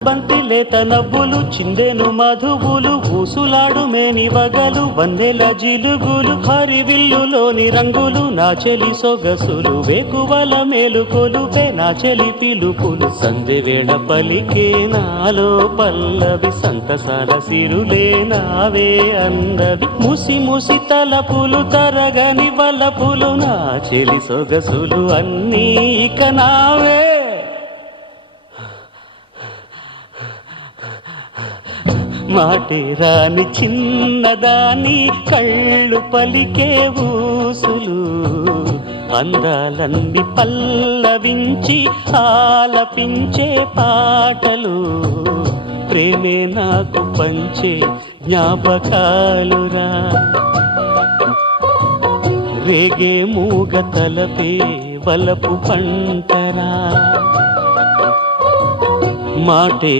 బంతి లేత నవ్వులు చిందెను మధువులు ఊసులాడు మేని వగలు వన్నెల జిలుగులు హరివిల్లులోని రంగులు నా చెలి సొగసులు వేకువల మేలుకొలుపే నా చెలి పిలుపులు సంధి వేళ పలికే నాలో పల్లవి సంతసాల సిరులే నావే అందవి ముసి ముసి తలపులు తరగని వలపులు నా చెలి సొగసులు అన్నీ ఇక నావే. మాటే రాని చిన్నదాని కళ్ళు పలికే ఊసులు అందాలన్నీ పల్లవించి ఆలపించే పాటలు ప్రేమే నాకు పంచే జ్ఞాపకాలురా రేగే మూగ తలపే వలపు పంటరా మాటే